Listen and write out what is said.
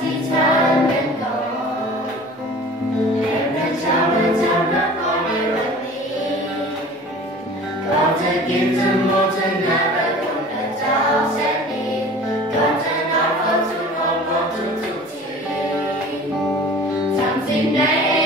ที่ฉันเป็นก่อนให้พระเจ้าและเจ้านับก่อนในวันนี้ก่อนจะกินจะมองจะนับพระคุณพระเจ้าแสนดีก่อนจะนอนเฝ้าทูลของพระทุกทีทำสิ่งใด